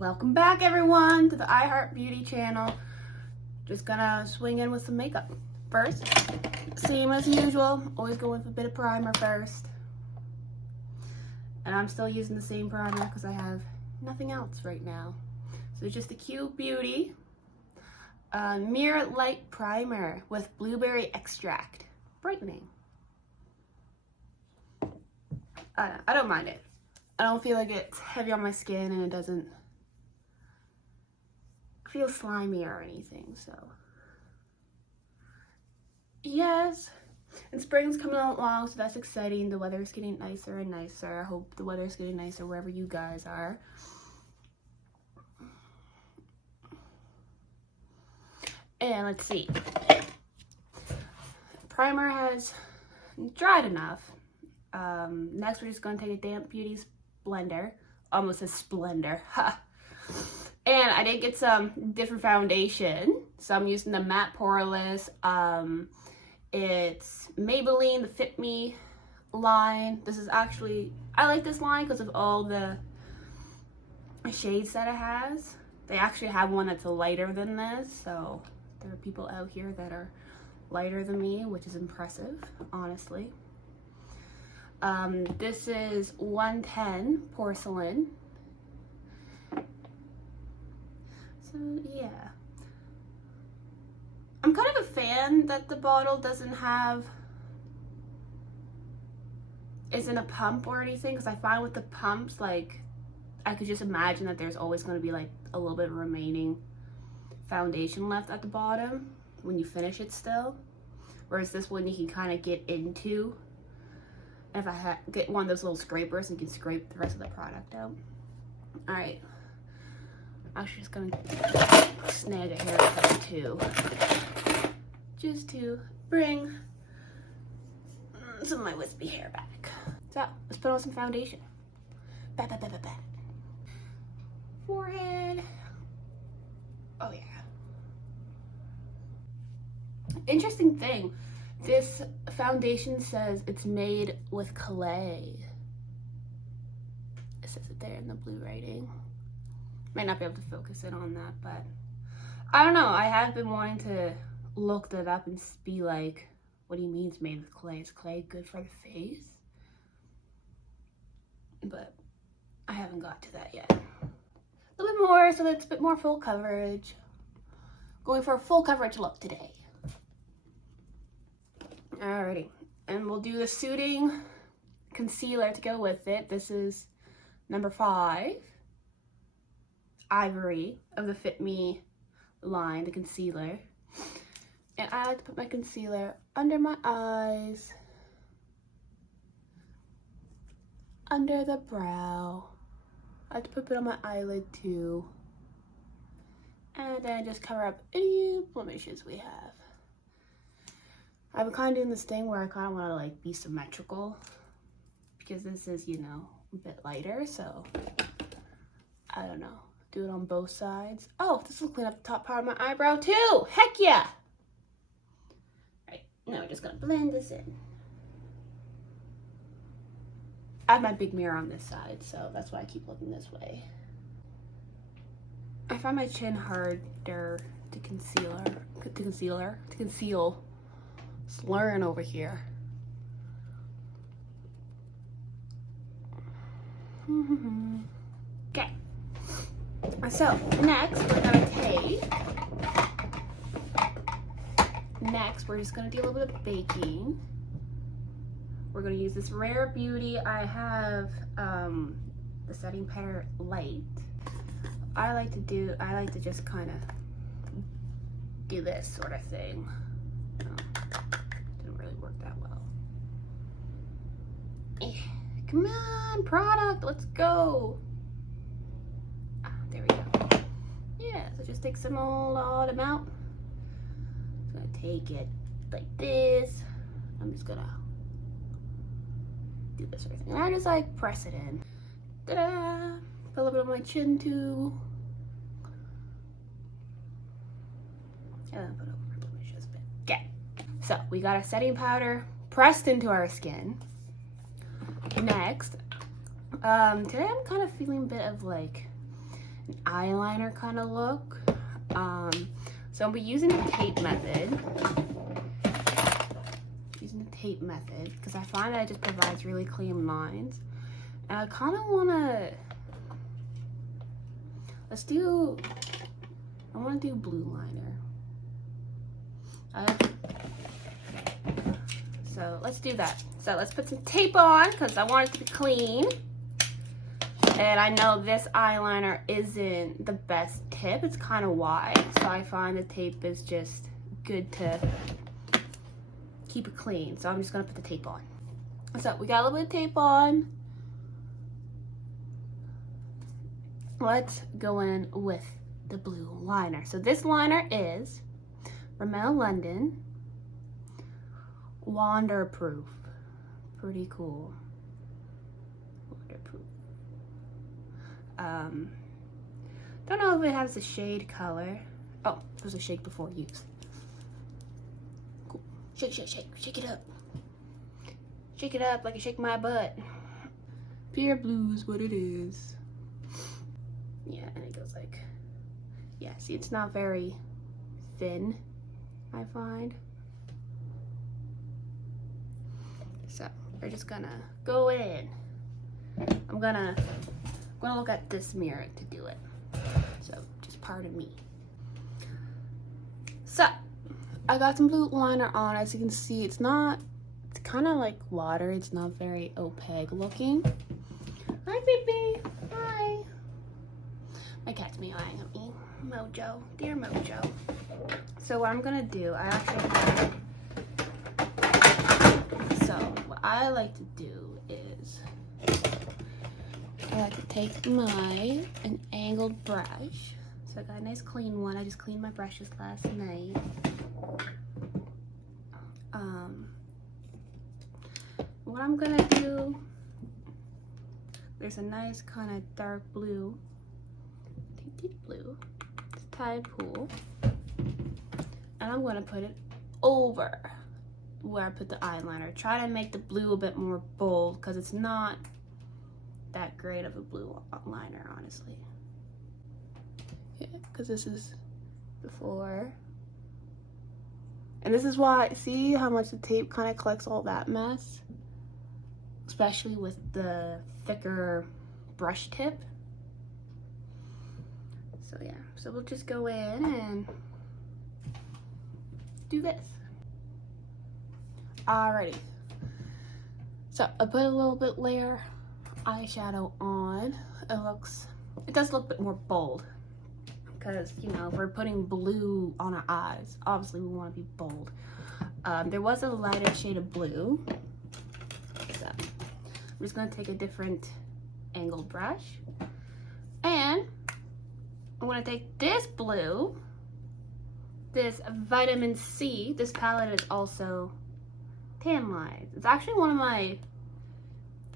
Welcome back everyone to the iHeart Beauty channel. Just gonna swing in with some makeup. First, same as usual, always go with a bit of primer first. And I'm still using the same primer because I have nothing else right now. So it's just the Quo Beauty Mirror Light Primer with blueberry extract. Brightening. I don't mind it. I don't feel like it's heavy on my skin and it doesn't feel slimy or anything, so. Yes, and spring's coming along, so that's exciting. The weather's getting nicer and nicer. I hope the weather's getting nicer wherever you guys are. And let's see. Primer has dried enough. Next, we're just going to take a damp beauty blender. Almost a splendor. Ha! And I did get some different foundation. So I'm using the Matte Poreless. It's Maybelline, the Fit Me line. This is actually, I like this line because of all the shades that it has. They actually have one that's lighter than this. So there are people out here that are lighter than me, which is impressive, honestly. This is 110 porcelain. So yeah, I'm kind of a fan that the bottle isn't a pump or anything, because I find with the pumps, like, I could just imagine that there's always going to be like a little bit of remaining foundation left at the bottom when you finish it still, whereas this one you can kind of get into. And if I get one of those little scrapers, you can scrape the rest of the product out. All right. I'm just gonna snag a haircut too, just to bring some of my wispy hair back. So let's put on some foundation. Forehead. Oh yeah. Interesting thing, this foundation says it's made with clay. It says it there in the blue writing. Might not be able to focus in on that, but I don't know. I have been wanting to look that up and be like, what do you mean it's made with clay? Is clay good for the face? But I haven't got to that yet. A little bit more so that it's a bit more full coverage. Going for a full coverage look today. Alrighty, and we'll do the suiting concealer to go with it. This is number 5. Ivory of the Fit Me line, the concealer. And I like to put my concealer under my eyes, under the brow. I like to put it on my eyelid too. And then just cover up any blemishes we have. I've been kind of doing this thing where I kind of want to like be symmetrical, because this is, you know, a bit lighter, so I don't know. Do it on both sides. Oh, this will clean up the top part of my eyebrow too. Heck yeah. Right, now we're just gonna blend this in. I have my big mirror on this side, so that's why I keep looking this way. I find my chin harder to conceal. Slurring over here. Okay. So next we're just gonna do a little bit of baking. We're gonna use this Rare Beauty. I have the setting powder light. I like to just kind of do this sort of thing. Didn't really work that well. Come on, product, let's go. There we go. Yeah, so just take some odd amount. I'm gonna take it like this. I'm just gonna do this sort of thing. And I just like press it in. Ta-da! Put a little bit on my chin too. And then put it over blemishes a bit. Okay. So we got a setting powder pressed into our skin. Next, today I'm kind of feeling a bit of like an eyeliner kind of look. So I'll be using the tape method. Using the tape method because I find that it just provides really clean lines. And I kind of want to, I want to do blue liner. So let's do that. So let's put some tape on because I want it to be clean. And I know this eyeliner isn't the best tip. It's kind of wide. So I find the tape is just good to keep it clean. So I'm just going to put the tape on. So we got a little bit of tape on. Let's go in with the blue liner. So this liner is Rimmel London WonderProof. Pretty cool. WonderProof. Don't know if it has a shade color. Oh, there's a shake before use. Cool. Shake, shake, shake. Shake it up. Shake it up like you shake my butt. Pure blue is what it is. Yeah, and it goes like, yeah, see, it's not very thin, I find. So we're just gonna go in. I'm gonna look at this mirror to do it. So just pardon me. So I got some blue liner on. As you can see, it's kind of like water. It's not very opaque looking. Hi, baby. Hi. My cat's meowing at me. Mojo, dear Mojo. So what I'm gonna do, so what I like to do is, I like to take an angled brush. So I got a nice clean one. I just cleaned my brushes last night. What I'm gonna do, there's a nice kind of dark blue, tinted blue, it's Tide Pool, and I'm gonna put it over where I put the eyeliner. Try to make the blue a bit more bold because it's not that great of a blue liner, honestly. Yeah, because this is before. And this is why, see how much the tape kind of collects all that mess? Especially with the thicker brush tip. So yeah, so we'll just go in and do this. Alrighty. So I put a little bit layer eyeshadow on. It does look a bit more bold. Because, you know, if we're putting blue on our eyes, obviously we want to be bold. There was a lighter shade of blue. So I'm just going to take a different angled brush. And I'm going to take this blue, this vitamin C. This palette is also tan lines. It's actually one of my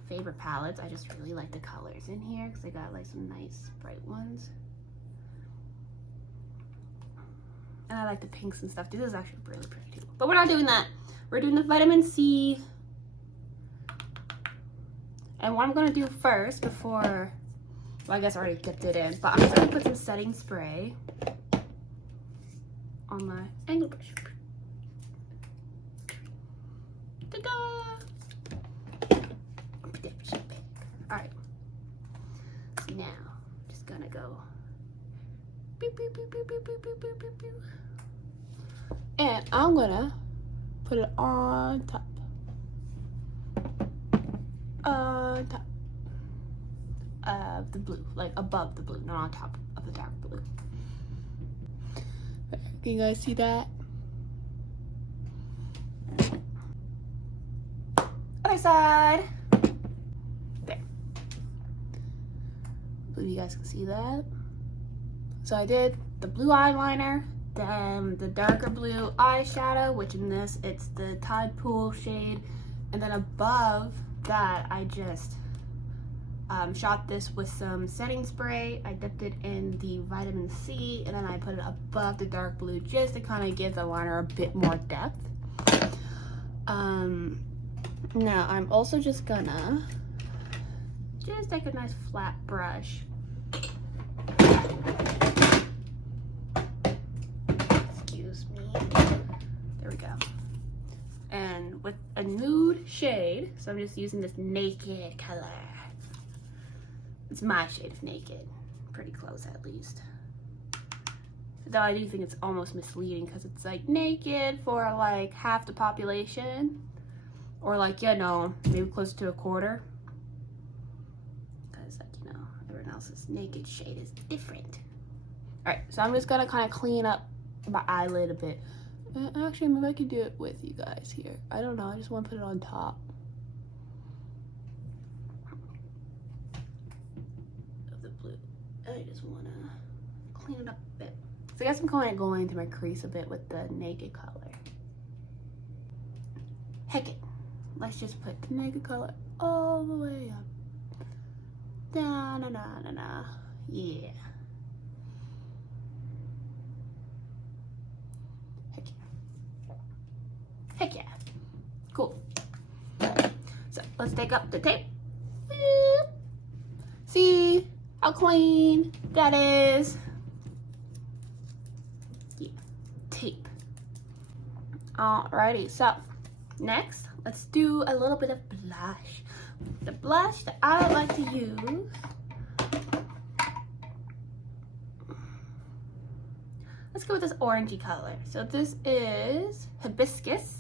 favorite palettes. I just really like the colors in here because they got like some nice bright ones. And I like the pinks and stuff. This is actually really pretty too. But we're not doing that. We're doing the vitamin C. And what I'm going to do first before, well, I guess I already dipped it in, but I'm just going to put some setting spray on my angle brush. Ta-da! Alright. So now, I'm just going to go boop, boop, boop, boop, boop, boop, boop, boop, boop, boop. And I'm gonna put it on top of the blue, like above the blue, not on top of the dark blue. Can you guys see that? Other side. There. I believe you guys can see that. So I did the blue eyeliner, then the darker blue eyeshadow, which in this, it's the Tide Pool shade. And then above that, I just shot this with some setting spray. I dipped it in the vitamin C, and then I put it above the dark blue just to kind of give the liner a bit more depth. Now I'm also just gonna take a nice flat brush So I'm just using this Naked color. It's my shade of Naked. Pretty close at least. Though I do think it's almost misleading because it's like Naked for like half the population. Or like, you know, maybe close to a quarter. Because like, you know, everyone else's Naked shade is different. Alright, so I'm just gonna kind of clean up my eyelid a bit. Actually, maybe I can do it with you guys here. I don't know, I just want to put it on top of the blue. I just want to clean it up a bit. So I guess I'm kind of going into my crease a bit with the Naked color. Heck it. Let's just put the Naked color all the way up. Da na na na na. Yeah. Heck yeah. Heck yeah. Cool. So let's take up the tape. See how clean that is? Yeah. Tape. Alrighty, so next, let's do a little bit of blush. The blush that I like to use, let's go with this orangey color. So this is Hibiscus,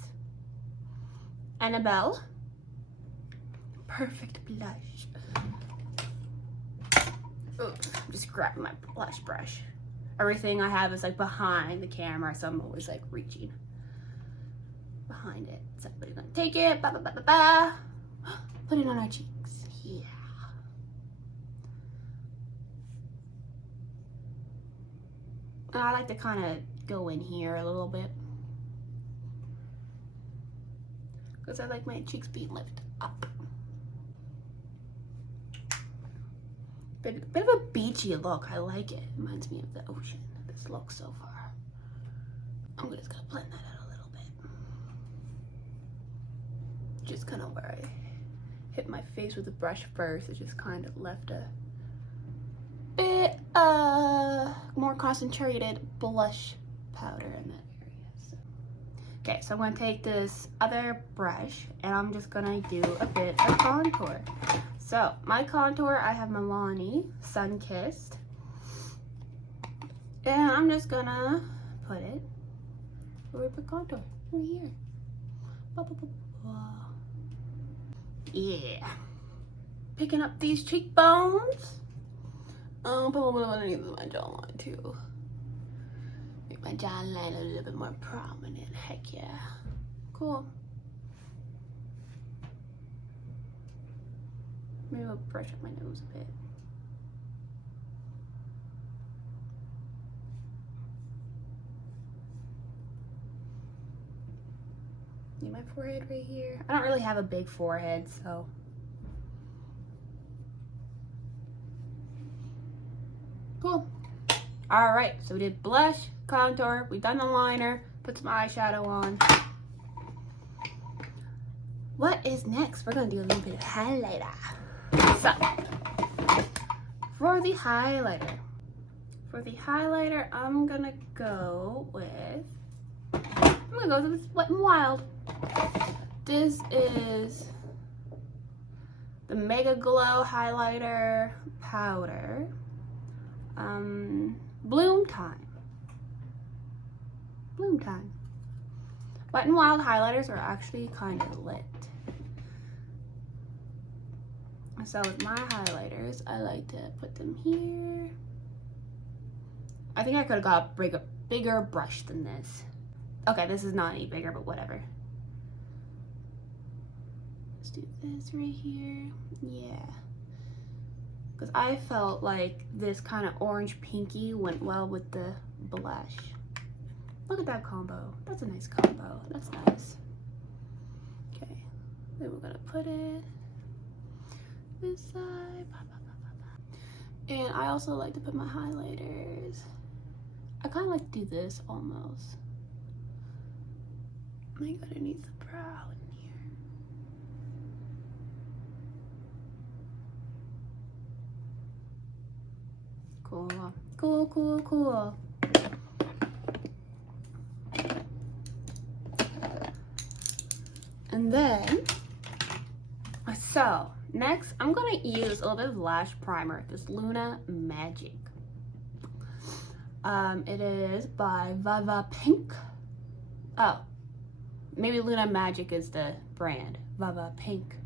Annabelle. Perfect blush. Oops, I'm just grabbing my blush brush. Everything I have is like behind the camera, so I'm always like reaching behind it. So we're gonna take it, put it on our cheeks. Yeah. And I like to kind of go in here a little bit because I like my cheeks being lifted up. Bit of a beachy look. I like it. Reminds me of the ocean. This look so far. I'm just gonna blend that out a little bit. Just kind of where I hit my face with the brush first, it just kind of left a bit more concentrated blush powder in that area. So. Okay, so I'm gonna take this other brush and I'm just gonna do a bit of contour. So my contour, I have Milani Sunkissed, and I'm just gonna put it where we put contour, right here. Yeah. Picking up these cheekbones. I'll put a little bit underneath my jawline too. Make my jawline a little bit more prominent. Heck yeah. Cool. Maybe I'll brush up my nose a bit. Need my forehead right here. I don't really have a big forehead, so. Cool. All right, so we did blush, contour, we've done the liner, put some eyeshadow on. What is next? We're gonna do a little bit of highlighter. So, for the highlighter, I'm gonna go with Wet n Wild. This is the Megaglo highlighter powder. Bloom Time. Wet n Wild highlighters are actually kind of lit. So with my highlighters, I like to put them here. I think I could have got a bigger brush than this. Okay, this is not any bigger, but whatever. Let's do this right here. Yeah. Because I felt like this kind of orange pinky went well with the blush. Look at that combo. That's a nice combo. That's nice. Okay. Then we're going to put it this side. And I also like to put my highlighters. I kind of like to do this almost. Like underneath the brow in here. Cool. Cool, cool, cool. And then So next, I'm gonna use a little bit of lash primer, this Lunar Magic. It is by Vava Pink. Oh, maybe Lunar Magic is the brand. Vava Pink.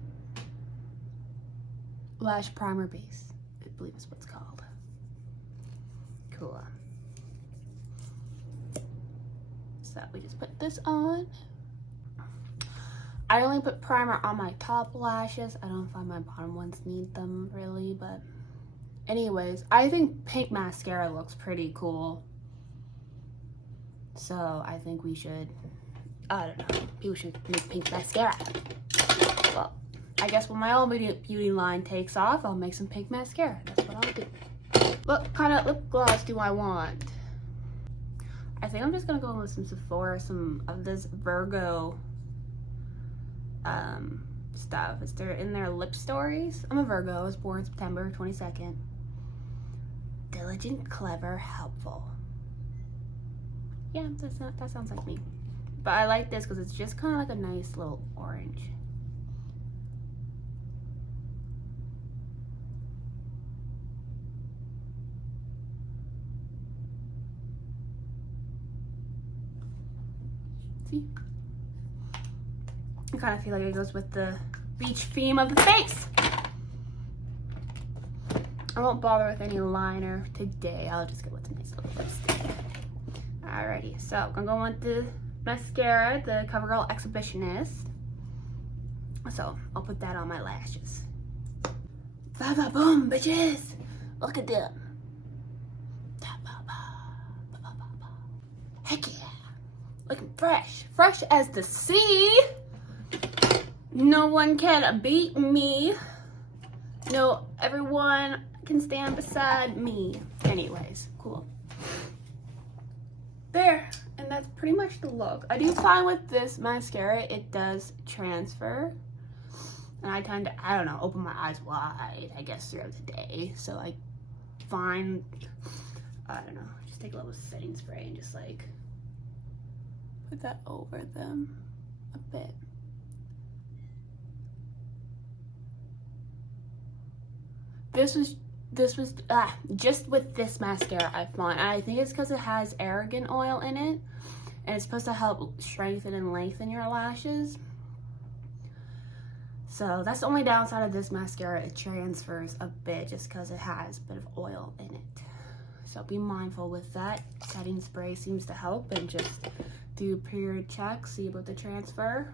Lash primer base, I believe is what it's called. Cool. So we just put this on. I only put primer on my top lashes. I don't find my bottom ones need them really, but anyways, I think pink mascara looks pretty cool. So I think we should, I don't know, people should make pink mascara. Well, I guess when my own beauty line takes off, I'll make some pink mascara. That's what I'll do. What kind of lip gloss do I want? I think I'm just gonna go with some Sephora, some of this Virgo stuff. Is there in their lip stories? I'm a Virgo. I was born September 22nd. Diligent, clever, helpful. Yeah, that sounds like me. But I like this because it's just kind of like a nice little orange. See? I kind of feel like it goes with the beach theme of the face. I won't bother with any liner today. I'll just go with a nice little lipstick. Alrighty, so I'm gonna go with the mascara, the CoverGirl Exhibitionist. So I'll put that on my lashes. Baba boom, bitches! Look at them. Heck yeah! Looking fresh. Fresh as the sea. No one can beat me. No, everyone can stand beside me. Anyways, cool. There, and that's pretty much the look. I do find with this mascara, it does transfer. And I tend to, I don't know, open my eyes wide, I guess, throughout the day. So I find, I don't know, just take a little setting spray and just like put that over them a bit. This was just with this mascara I find. I think it's because it has argan oil in it, and it's supposed to help strengthen and lengthen your lashes. So that's the only downside of this mascara. It transfers a bit just because it has a bit of oil in it. So be mindful with that. Setting spray seems to help, and just do period checks, see about the transfer.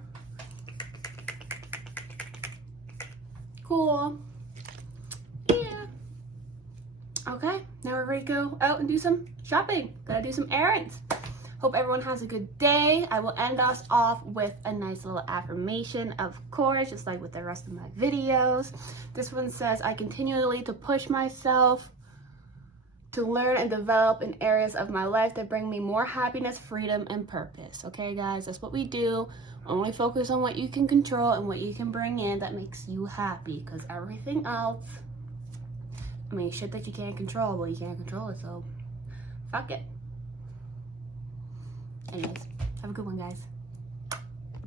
Cool. Yeah. Okay, now we're ready to go out and do some shopping. Gotta do some errands. Hope everyone has a good day. I will end us off with a nice little affirmation, of course, just like with the rest of my videos. This one says, I continually to push myself to learn and develop in areas of my life that bring me more happiness, freedom, and purpose. Okay, guys, that's what we do. Only focus on what you can control and what you can bring in that makes you happy, because everything else, I mean, shit that you can't control, well, you can't control it, so fuck it. Anyways, have a good one, guys.